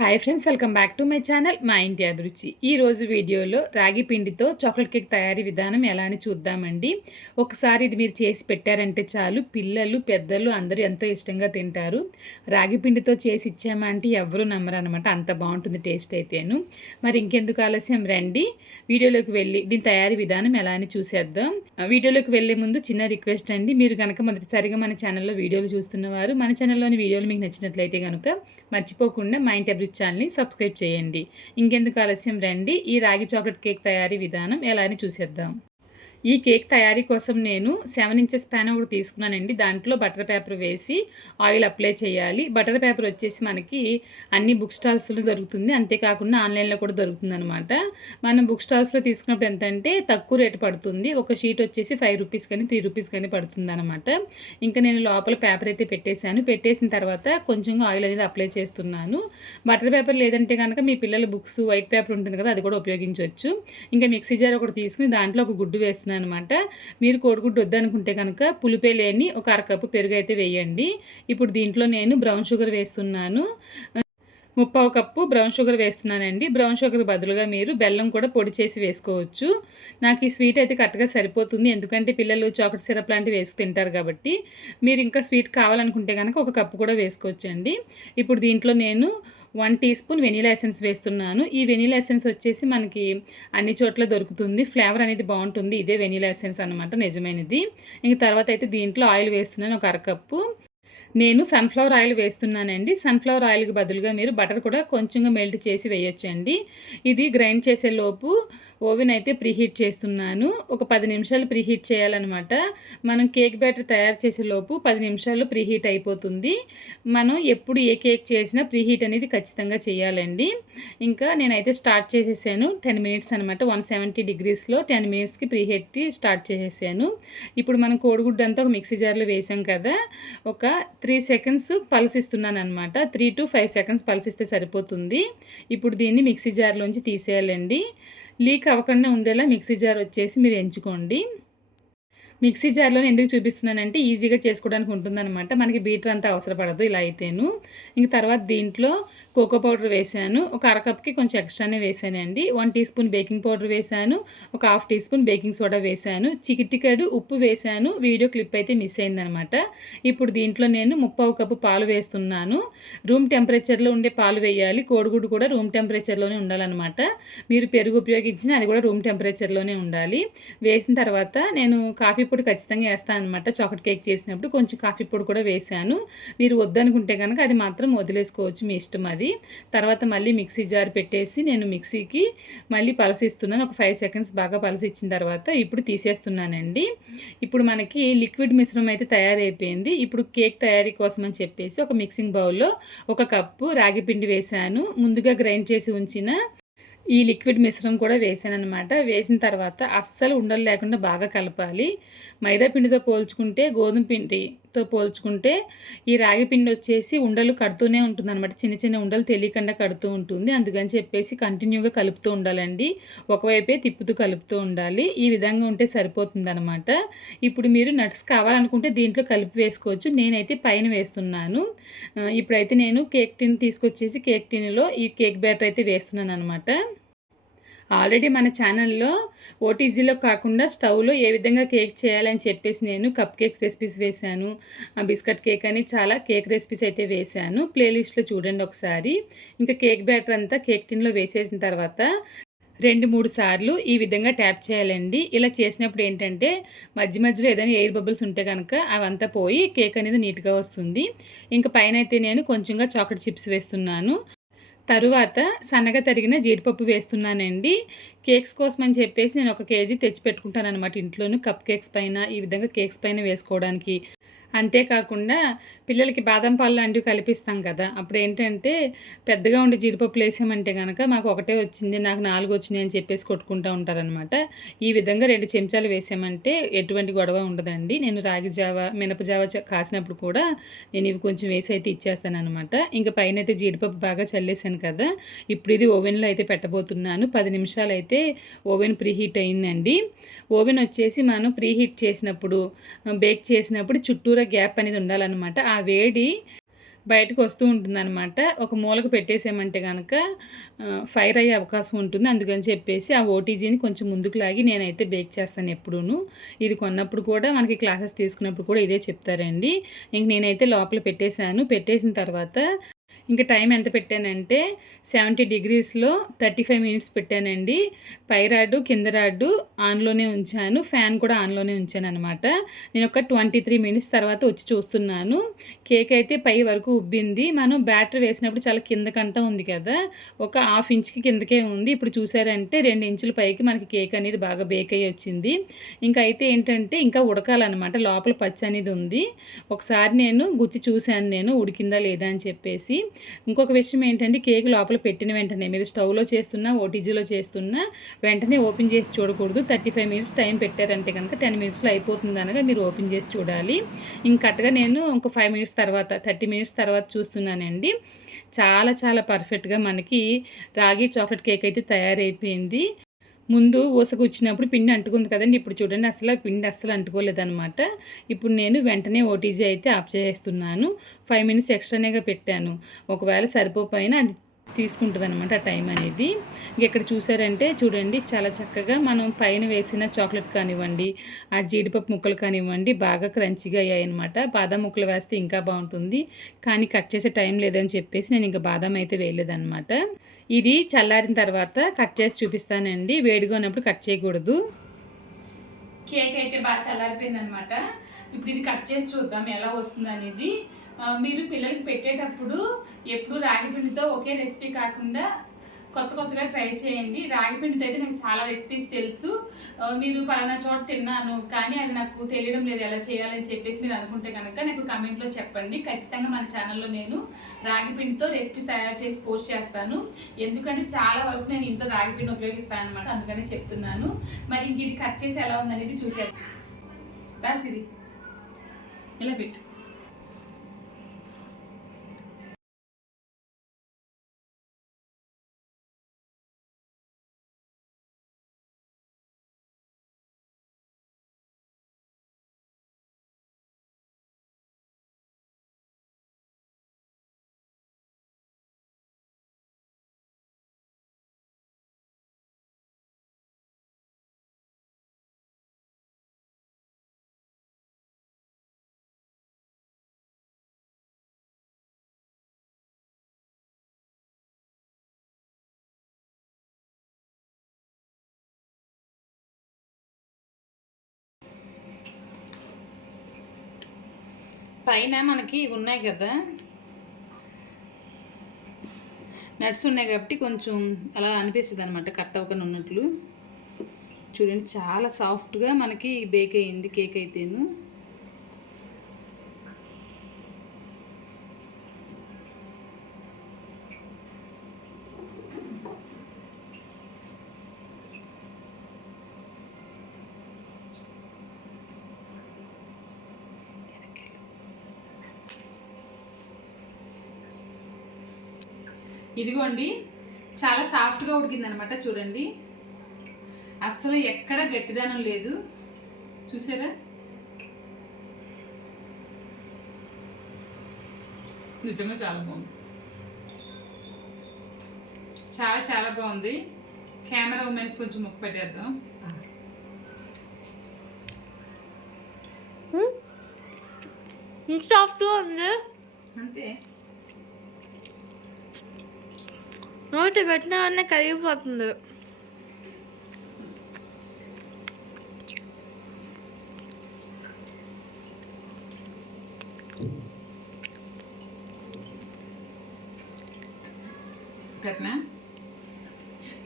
Hi friends welcome back to my channel మా ఇంటి అభిరుచి ఈ రోజు వీడియోలో రాగి పిండితో చాక్లెట్ కేక్ తయారీ విధానం ఎలా అని చూద్దామండి. ఒకసారి ఇది మీరు చేసి పెట్టారంటే చాలు పిల్లలు పెద్దలు అందరూ ఎంతో ఇష్టంగా తింటారు. రాగి పిండితో చేసి ఇచ్చామంటే ఎవరు నమ్మరు అనమాట అంత బాగుంటుంది టేస్ట్ అయితేను. మరి ఇంకెందుకు ఆలస్యం రండి వీడియోలోకి వెళ్ళి దీని తయారీ విధానం ఎలా అని చూసేద్దాం. వీడియోలోకి వెళ్ళే ముందు చిన్న రిక్వెస్ట్ అండి మీరు కనుక మొదటిసారిగా మన ఛానల్లో వీడియోలు చూస్తున్నవారు మన ఛానల్లోని వీడియోలు మీకు నచ్చినట్లయితే కనుక మర్చిపోకుండా మా ఇంటి అభిరుచి ఛానల్ని సబ్స్క్రైబ్ చేయండి. ఇంకెందుకు ఆలస్యం రండి. ఈ రాగి చాక్లెట్ కేక్ తయారీ విధానం ఎలా అని చూసేద్దాం. ఈ కేక్ తయారీ కోసం నేను సెవెన్ ఇంచెస్ ప్యాన్ ఒకటి తీసుకున్నానండి. దాంట్లో బటర్ పేపర్ వేసి ఆయిల్ అప్లై చేయాలి. బటర్ పేపర్ వచ్చేసి మనకి అన్ని బుక్ స్టాల్స్లో దొరుకుతుంది. అంతేకాకుండా ఆన్లైన్లో కూడా దొరుకుతుంది అనమాట మనం బుక్ స్టాల్స్లో తీసుకున్నప్పుడు ఎంతంటే తక్కువ రేటు పడుతుంది. ఒక షీట్ వచ్చేసి ఫైవ్ రూపీస్ కానీ త్రీ రూపీస్ కానీ పడుతుంది అనమాట ఇంకా నేను లోపల పేపర్ అయితే పెట్టేశాను. పెట్టేసిన తర్వాత కొంచెంగా ఆయిల్ అనేది అప్లై చేస్తున్నాను. బటర్ పేపర్ లేదంటే కనుక మీ పిల్లల బుక్స్ వైట్ పేపర్ ఉంటుంది కదా అది కూడా ఉపయోగించవచ్చు ఇంకా మిక్సీ జార్ ఒకటి తీసుకుని దాంట్లో ఒక గుడ్డు వేస్తున్నాను. చేస్తున్నాను అనమాట మీరు కోడిగుడ్డు వద్దనుకుంటే కనుక పులిపే లేని ఒక అరకప్పు పెరుగు అయితే వేయండి. ఇప్పుడు దీంట్లో నేను బ్రౌన్ షుగర్ వేస్తున్నాను. ముప్పావు కప్పు బ్రౌన్ షుగర్ వేస్తున్నానండి. బ్రౌన్ షుగర్ బదులుగా మీరు బెల్లం కూడా పొడి చేసి వేసుకోవచ్చు. నాకు ఈ స్వీట్ అయితే కరెక్ట్గా సరిపోతుంది. ఎందుకంటే పిల్లలు చాక్లెట్ సిరప్ లాంటివి వేసుకు తింటారు కాబట్టి. మీరు ఇంకా స్వీట్ కావాలనుకుంటే కనుక ఒక కప్పు కూడా వేసుకోవచ్చండి. ఇప్పుడు దీంట్లో నేను one teaspoon vanilla essence వేస్తున్నాను. ఈ వెనీలా ఎసెన్స్ వచ్చేసి మనకి అన్ని చోట్ల దొరుకుతుంది. ఫ్లేవర్ అనేది బాగుంటుంది. ఇదే వెనీలా ఎసెన్స్ అనమాట నిజమైనది. ఇంక తర్వాత అయితే దీంట్లో ఆయిల్ వేస్తున్నాను ఒక అరకప్పు. నేను సన్ఫ్లవర్ ఆయిల్ వేస్తున్నానండి. సన్ఫ్లవర్ ఆయిల్కి బదులుగా మీరు బటర్ కూడా కొంచెంగా మెల్ట్ చేసి వేయొచ్చండి. ఇది గ్రైండ్ చేసే లోపు ఓవెన్ అయితే ప్రీహీట్ చేస్తున్నాను. ఒక పది నిమిషాలు ప్రీహీట్ చేయాలన్నమాట. మనం కేక్ బ్యాటర్ తయారు చేసే లోపు పది నిమిషాలు ప్రీహీట్ అయిపోతుంది. మనం ఎప్పుడు ఏ కేక్ చేసినా ప్రీహీట్ అనేది ఖచ్చితంగా చేయాలండి. ఇంకా నేనైతే స్టార్ట్ చేసేసాను. టెన్ మినిట్స్ అనమాట వన్ సెవెంటీ డిగ్రీస్లో టెన్ మినిట్స్కి ప్రీహీట్ స్టార్ట్ చేసేసాను. ఇప్పుడు మనం కోడిగుడ్డు అంతా ఒక మిక్సీ జార్లో వేసాం కదా ఒక త్రీ సెకండ్స్ పలసిస్తున్నాను అనమాట త్రీ టు ఫైవ్ సెకండ్స్ పలసిస్తే సరిపోతుంది. ఇప్పుడు దీన్ని మిక్సీ జార్లోంచి తీసేయాలండి. లీక్ అవ్వకుండా ఉండేలా మిక్సీ జార్ వచ్చేసి మీరు ఎంచుకోండి. మిక్సీ జార్లో ఎందుకు చూపిస్తున్నానంటే ఈజీగా చేసుకోవడానికి ఉంటుందన్నమాట. మనకి బీటర్ అంతా అవసరపడదు ఇలా అయితేను. ఇంక తర్వాత దీంట్లో కోకో పౌడర్ వేసాను. ఒక అరకప్కి కొంచెం ఎక్స్ట్రానే వేసానండి. One teaspoon baking powder వేశాను ఒక half teaspoon baking soda వేసాను. చికిటికెడు ఉప్పు వేసాను. వీడియో క్లిప్ అయితే మిస్ అయిందనమాట ఇప్పుడు దీంట్లో నేను ముప్పావు కప్పు పాలు వేస్తున్నాను. రూమ్ టెంపరేచర్లో ఉండే పాలు వేయాలి. కోడిగుడ్డు కూడా రూమ్ టెంపరేచర్లోనే ఉండాలన్నమాట. మీరు పెరుగు ఉపయోగించిన అది కూడా రూమ్ టెంపరేచర్లోనే ఉండాలి. వేసిన తర్వాత నేను కాఫీ పొడి ఖచ్చితంగా వేస్తాను అనమాట చాక్లెట్ కేక్ చేసినప్పుడు కొంచెం కాఫీ పొడి కూడా వేసాను మీరు వద్దనుకుంటే కనుక అది మాత్రం వదిలేసుకోవచ్చు మీ ఇష్టం అది. తర్వాత మళ్ళీ మిక్సీ జార్ పెట్టేసి నేను మిక్సీకి మళ్ళీ పలసిస్తున్నాను. ఒక ఫైవ్ సెకండ్స్ బాగా పలసిచ్చిన తర్వాత ఇప్పుడు తీసేస్తున్నానండి. ఇప్పుడు మనకి లిక్విడ్ మిశ్రమం అయితే తయారైపోయింది. ఇప్పుడు కేక్ తయారీ కోసం అని చెప్పేసి ఒక మిక్సింగ్ బౌల్లో ఒక కప్పు రాగి పిండి వేశాను. ముందుగా గ్రైండ్ చేసి ఉంచిన ఈ లిక్విడ్ మిశ్రమం కూడా వేసాను అనమాట వేసిన తర్వాత అస్సలు ఉండలు లేకుండా బాగా కలపాలి. మైదా పిండితో పోల్చుకుంటే గోధుమ పిండి తో పోల్చుకుంటే ఈ రాగి పిండి వచ్చేసి ఉండలు కడుతూనే ఉంటుంది అనమాట చిన్న చిన్న ఉండలు తెలియకుండా కడుతూ ఉంటుంది. అందుకని చెప్పేసి కంటిన్యూగా కలుపుతూ ఉండాలండి. ఒకవైపే తిప్పుతూ కలుపుతూ ఉండాలి. ఈ విధంగా ఉంటే సరిపోతుంది అనమాట ఇప్పుడు మీరు నట్స్ కావాలనుకుంటే దీంట్లో కలిపి వేసుకోవచ్చు. నేనైతే పైన వేస్తున్నాను. ఇప్పుడైతే నేను కేక్ టిన్ తీసుకొచ్చేసి కేక్ టిన్లో ఈ కేక్ బ్యాటర్ అయితే వేస్తున్నాను అనమాట ఆల్రెడీ మన ఛానల్లో ఓటీజీలో కాకుండా స్టవ్లో ఏ విధంగా కేక్ చేయాలని చెప్పేసి నేను కప్ కేక్స్ రెసిపీస్ వేశాను బిస్కెట్ కేక్ అని చాలా కేక్ రెసిపీస్ అయితే వేశాను. ప్లేలిస్ట్లో చూడండి ఒకసారి. ఇంకా కేక్ బ్యాటర్ అంతా కేక్ టిన్లో వేసేసిన తర్వాత రెండు మూడు సార్లు ఈ విధంగా ట్యాప్ చేయాలండి. ఇలా చేసినప్పుడు ఏంటంటే మధ్య మధ్యలో ఏదైనా ఎయిర్ బబుల్స్ ఉంటే కనుక అవంతా పోయి కేక్ అనేది నీట్గా వస్తుంది. ఇంకా పైన అయితే నేను కొంచెంగా చాక్లెట్ చిప్స్ వేస్తున్నాను. తరువాత సన్నగా తరిగిన జీడిపప్పు వేస్తున్నానండి. కేక్స్ కోసం అని చెప్పేసి నేను ఒక కేజీ తెచ్చి పెట్టుకుంటాను అనమాట ఇంట్లోనూ. కప్ కేక్స్ పైన ఈ విధంగా కేక్స్ పైన వేసుకోవడానికి. అంతేకాకుండా పిల్లలకి బాదం పాలు లాంటివి కల్పిస్తాం కదా అప్పుడు ఏంటంటే పెద్దగా ఉండే జీడిపప్పులు వేసామంటే కనుక మాకు ఒకటే వచ్చింది నాకు నాలుగు వచ్చినాయి అని చెప్పేసి కొట్టుకుంటూ ఉంటారనమాట ఈ విధంగా రెండు చెంచాలు వేసామంటే ఎటువంటి గొడవ ఉండదండి. నేను రాగి జావ మినప జావ కాసినప్పుడు కూడా నేను ఇవి కొంచెం వేసి అయితే ఇచ్చేస్తాను అనమాట ఇంకా పైన అయితే జీడిపప్పు బాగా చల్లేసాను కదా ఇప్పుడు ఇది ఓవెన్లో అయితే పెట్టబోతున్నాను. పది నిమిషాలు అయితే ఓవెన్ ప్రీహీట్ అయిందండి. ఓవెన్ వచ్చేసి మనం ప్రీహీట్ చేసినప్పుడు బేక్ చేసినప్పుడు చుట్టూరు గ్యాప్ అనేది ఉండాలన్నమాట. ఆ వేడి బయటకు వస్తూ ఉంటుందన్నమాట. ఒక మూలకు పెట్టేసామంటే కనుక ఫైర్ అయ్యే అవకాశం ఉంటుంది. అందుకని చెప్పేసి ఆ ఓటీజీని కొంచెం ముందుకు లాగి నేనైతే బేక్ చేస్తాను ఎప్పుడూను. ఇది కొన్నప్పుడు కూడా మనకి క్లాసెస్ తీసుకున్నప్పుడు కూడా ఇదే చెప్తారండి. ఇంక నేనైతే లోపల పెట్టేశాను. పెట్టేసిన తర్వాత ఇంకా టైం ఎంత పెట్టానంటే సెవెంటీ డిగ్రీస్లో థర్టీ ఫైవ్ మినిట్స్ పెట్టానండి. పై రాడ్డు కింద రాడ్డు ఆన్లోనే ఉంచాను. ఫ్యాన్ కూడా ఆన్లోనే ఉంచాను అనమాట నేను ఒక ట్వంటీ త్రీ మినిట్స్ తర్వాత వచ్చి చూస్తున్నాను. కేక్ అయితే పై వరకు ఉబ్బింది. మనం బ్యాటరీ వేసినప్పుడు చాలా కిందకంట ఉంది కదా ఒక హాఫ్ ఇంచ్కి కిందకే ఉంది. ఇప్పుడు చూసారంటే రెండు ఇంచుల పైకి మనకి కేక్ అనేది బాగా బేక్ అయ్యి వచ్చింది. ఇంకా అయితే ఏంటంటే ఇంకా ఉడకాలన్నమాట. లోపల పచ్చి అనేది ఉంది. ఒకసారి నేను గుచ్చి చూశాను నేను ఉడికిందా లేదా అని చెప్పేసి. ఇంకొక విషయం ఏంటంటే కేక్ లోపల పెట్టిన వెంటనే మీరు స్టవ్లో చేస్తున్నా ఓటీజీలో చేస్తున్నా వెంటనే ఓపెన్ చేసి చూడకూడదు. థర్టీ ఫైవ్ మినిట్స్ టైం పెట్టారంటే కనుక టెన్ మినిట్స్లో అయిపోతుంది అనగా మీరు ఓపెన్ చేసి చూడాలి. ఇంకట్టుగా నేను ఇంకో ఫైవ్ మినిట్స్ తర్వాత థర్టీ మినిట్స్ తర్వాత చూస్తున్నానండి. చాలా చాలా పర్ఫెక్ట్గా మనకి రాగి చాక్లెట్ కేక్ అయితే తయారైపోయింది. ముందు ఊసకు వచ్చినప్పుడు పిండి అంటుకుంది కదండి. ఇప్పుడు చూడండి అసలు పిండి అస్సలు అంటుకోలేదనమాట ఇప్పుడు నేను వెంటనే ఓటీజీ అయితే ఆఫ్ చేస్తున్నాను. ఫైవ్ మినిట్స్ ఎక్స్ట్రానేగా పెట్టాను. ఒకవేళ సరిపోయినా అది తీసుకుంటుంది అనమాట ఆ టైం అనేది. ఇక్కడ చూసారంటే చూడండి చాలా చక్కగా మనం పైన వేసిన చాక్లెట్ కానివ్వండి ఆ జీడిపప్పు ముక్కలు కానివ్వండి బాగా క్రంచిగా అయ్యాయి అనమాట బాదం ముక్కలు వేస్తే ఇంకా బాగుంటుంది. కానీ కట్ చేసే టైం లేదని చెప్పేసి నేను ఇంకా బాదం అయితే వేయలేదన్నమాట. ఇది చల్లారిన తర్వాత కట్ చేసి చూపిస్తానండి. వేడిగా ఉన్నప్పుడు కట్ చేయకూడదు. కేక్ అయితే బాగా చల్లారిపోయింది అనమాట ఇప్పుడు ఇది కట్ చేసి చూద్దాం ఎలా వస్తుంది అనేది మీరు పిల్లలకి పెట్టేటప్పుడు ఎప్పుడు రాగిపిండితో ఒకే రెసిపీ కాకుండా కొత్త కొత్తగా ట్రై చేయండి. రాగిపిండితో అయితే నాకు చాలా రెసిపీస్ తెలుసు. మీరు పలానా చోట తిన్నాను కానీ అది నాకు తెలియడం లేదు ఎలా చేయాలని చెప్పేసి మీరు అనుకుంటే కనుక నాకు కమెంట్లో చెప్పండి. ఖచ్చితంగా మన ఛానల్లో నేను రాగిపిండితో రెసిపీస్ తయారు చేసి పోస్ట్ చేస్తాను. ఎందుకంటే చాలా వరకు నేను ఇంత రాగి పిండి ఉపయోగిస్తాను అనమాట అందుకనే చెప్తున్నాను. మరి ఇంక ఇది కట్ చేసి ఎలా ఉందనేది చూసాను రాసిది ఇలా పెట్టు. పైన మనకి ఉన్నాయి కదా. నట్స్ ఉన్నాయి కాబట్టి కొంచెం అలా అనిపిస్తుంది అనమాట కట్ అవ్వకుండా ఉన్నట్లు. చూడండి చాలా సాఫ్ట్గా మనకి బేక్ అయ్యింది కేక్ అయితేను. ఇదిగోండి చాలా సాఫ్ట్గా ఉడికిందనమాట చూడండి. అస్సలు ఎక్కడ గట్టిదనం లేదు. చూసారా? నిజంగా చాలా బాగుంది. చాలా చాలా బాగుంది. కెమెరా ఉమెన్ కొంచెం ముక్క పెట్టేద్దాం. సాఫ్ట్గా ఉంది. అంతే. నోటి పెట్టిన వెంటనే కరిగిపోతుంది. పెట్టనా?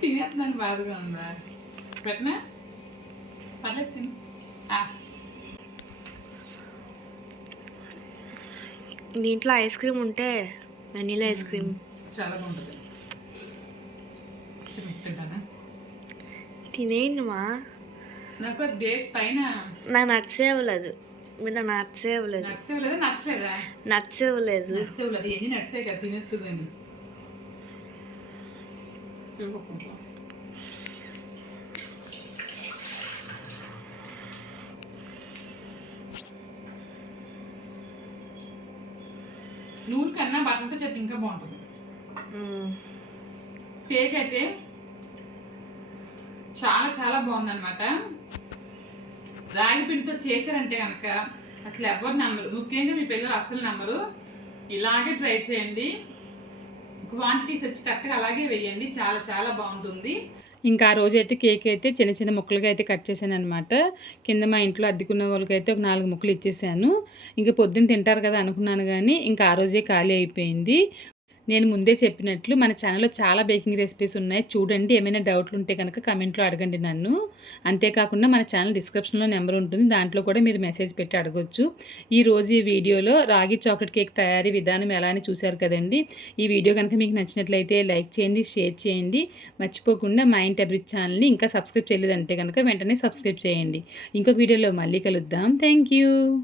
తినేస్తున్నాను బాధగా ఉందా? పెట్టనా? పర్లేదు తిను. దీంట్లో ఐస్ క్రీమ్ ఉంటే వెనీలా ఐస్ క్రీమ్. చాలా బాగుంటుంది. తినేయండి మా నాకు డేట్ పైన నాకు నట్స్ ఇవ్వలేదు మీరు నచ్చలేదా? ఎన్ని కదా తినేస్తూ కానీ నువ్వు కన్నా బట్టలతో చేతి ఇంకా బాగుంటుంది. కేక్ అయితే చాలా చాలా బాగుందనమాట రాగి పిండితో చేశారంటే కనుక అసలు ఎవరు నమ్మరు. ముఖ్యంగా మీ పిల్లలు అసలు నమ్మరు. ఇలాగే ట్రై చేయండి. క్వాంటిటీస్ వచ్చి కరెక్ట్గా అలాగే వేయండి. చాలా చాలా బాగుంటుంది. ఇంకా ఆ రోజు అయితే కేక్ అయితే చిన్న చిన్న ముక్కలుగా అయితే కట్ చేశాను అనమాట కింద మా ఇంట్లో అద్దెకున్న వాళ్ళకైతే ఒక నాలుగు ముక్కలు ఇచ్చేసాను. ఇంకా పొద్దున్న తింటారు కదా అనుకున్నాను కానీ ఇంకా ఆ రోజే ఖాళీ అయిపోయింది. నేను ముందే చెప్పినట్లు మన ఛానల్లో చాలా బేకింగ్ రెసిపీస్ ఉన్నాయి. చూడండి ఏమైనా డౌట్లు ఉంటే కనుక కమెంట్లో అడగండి నన్ను. అంతేకాకుండా మన ఛానల్ డిస్క్రిప్షన్లో నెంబర్ ఉంటుంది. దాంట్లో కూడా మీరు మెసేజ్ పెట్టి అడగొచ్చు. ఈరోజు ఈ వీడియోలో రాగి చాక్లెట్ కేక్ తయారీ విధానం ఎలా అని చూశారు కదండి. ఈ వీడియో కనుక మీకు నచ్చినట్లయితే లైక్ చేయండి షేర్ చేయండి. మర్చిపోకుండా మా ఇంటి అభివృద్ధి ఛానల్ని ఇంకా సబ్స్క్రైబ్ చేయలేదంటే కనుక వెంటనే సబ్స్క్రైబ్ చేయండి. ఇంకొక వీడియోలో మళ్ళీ కలుద్దాం. Thank you